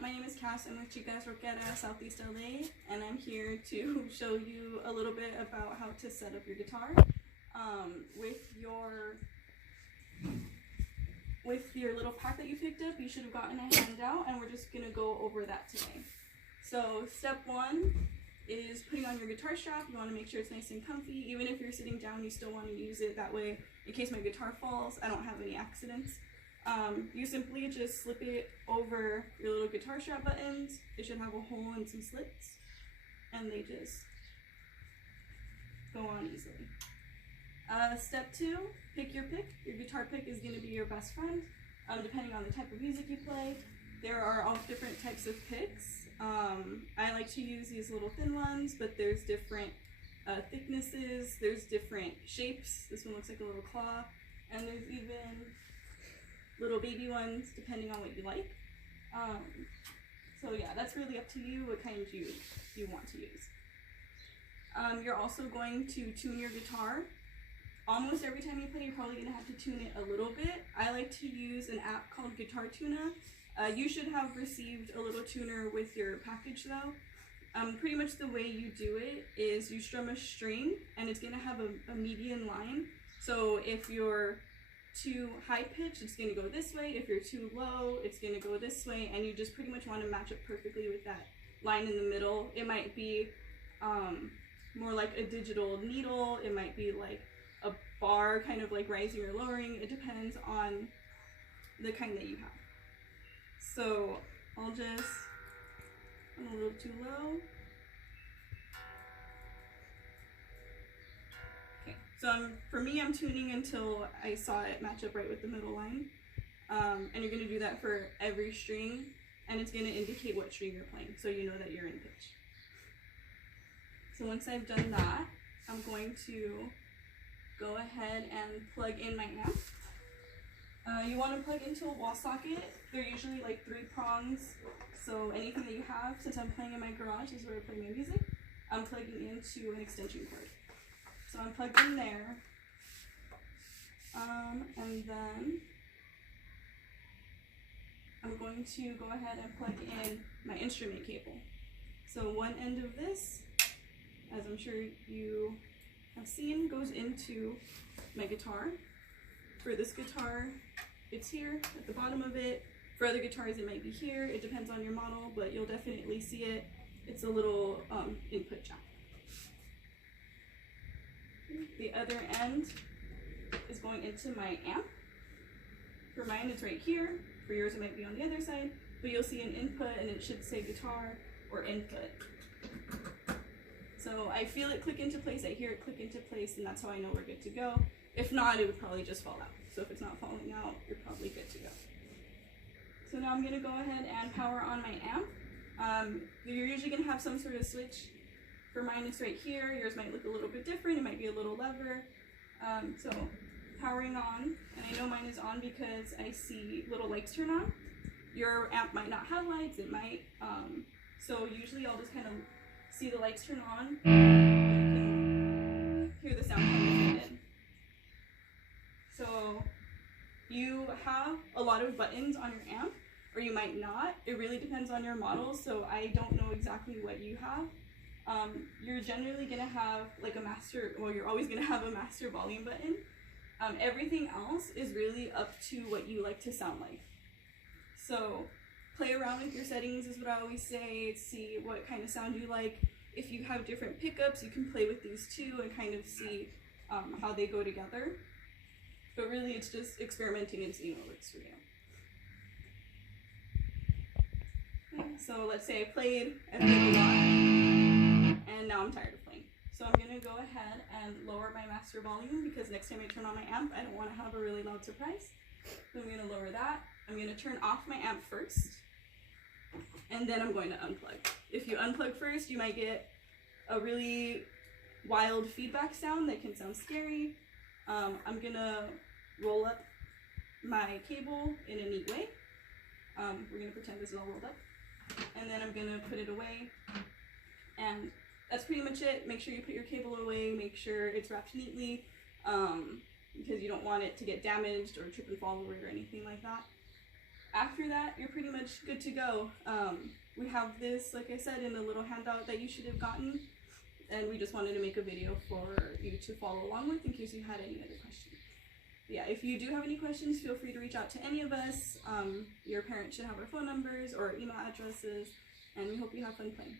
my name is Kass. I'm with Chicas Rockera, Southeast LA, and I'm here to show you a little bit about how to set up your guitar. With your little pack that you picked up, you should have gotten a handout, and we're just going to go over that today. So step one is putting on your guitar strap. You want to make sure it's nice and comfy. Even if you're sitting down, you still want to use it. That way, in case my guitar falls, I don't have any accidents. You simply just slip it over your little guitar strap buttons. It should have a hole and some slits, and they just go on easily. Step two, pick your pick. Your guitar pick is going to be your best friend, depending on the type of music you play. There are all different types of picks. I like to use these little thin ones, but there's different thicknesses, there's different shapes. This one looks like a little claw, and there's even little baby ones, depending on what you like. So yeah, that's really up to you what kind you want to use. You're also going to tune your guitar. Almost every time you play, you're probably going to have to tune it a little bit. I like to use an app called GuitarTuna. You should have received a little tuner with your package though. Pretty much the way you do it is you strum a string, and it's going to have a median line. So if you're too high pitched, it's going to go this way. If you're too low, it's going to go this way, and you just pretty much want to match it perfectly with that line in the middle. It might be more like a digital needle. It might be like a bar, kind of like rising or lowering. It depends on the kind that you have. So I'm a little too low. Okay, so for me, I'm tuning until I saw it match up right with the middle line. And you're going to do that for every string, and it's going to indicate what string you're playing, so you know that you're in pitch. So once I've done that, I'm going to go ahead and plug in my amp. You want to plug into a wall socket. They're usually like 3 prongs, so anything that you have. Since I'm playing in my garage, is where I play my music, I'm plugging into an extension cord. So I'm plugged in there, and then I'm going to go ahead and plug in my instrument cable. So one end of this, as I'm sure you have seen, goes into my guitar. For this guitar, it's here at the bottom of it. For other guitars, it might be here. It depends on your model, but you'll definitely see it. It's a little input jack. The other end is going into my amp. For mine, it's right here. For yours, it might be on the other side, but you'll see an input, and it should say guitar or input. So I feel it click into place, I hear it click into place, and that's how I know we're good to go. If not, it would probably just fall out. So if it's not falling out, you're probably good to go. So now I'm going to go ahead and power on my amp. You're usually going to have some sort of switch. For mine, it's right here. Yours might look a little bit different. It might be a little lever. So powering on, and I know mine is on because I see little lights turn on. Your amp might not have lights. It might. So usually I'll just kind of see the lights turn on, and you can hear the sound coming in. So you have a lot of buttons on your amp, or you might not. It really depends on your model, so I don't know exactly what you have. You're generally going to have like a master, well, you're always going to have a master volume button. Everything else is really up to what you like to sound like. So play around with your settings is what I always say. See what kind of sound you like. If you have different pickups, you can play with these too and kind of see how they go together. But really, it's just experimenting and seeing what works for you. Okay, so let's say I played a lot, and now I'm tired of playing. So I'm going to go ahead and lower my master volume, because next time I turn on my amp, I don't want to have a really loud surprise. So I'm going to lower that. I'm going to turn off my amp first, and then I'm going to unplug. If you unplug first, you might get a really wild feedback sound that can sound scary. I'm going to roll up my cable in a neat way. We're going to pretend this is all rolled up. And then I'm going to put it away. And that's pretty much it. Make sure you put your cable away. Make sure it's wrapped neatly, because you don't want it to get damaged or trip and fall over or anything like that. after that, you're pretty much good to go. We have this, like I said, in a little handout that you should have gotten, and we just wanted to make a video for you to follow along with in case you had any other questions. Yeah, if you do have any questions, feel free to reach out to any of us. Your parents should have our phone numbers or email addresses, and we hope you have fun playing.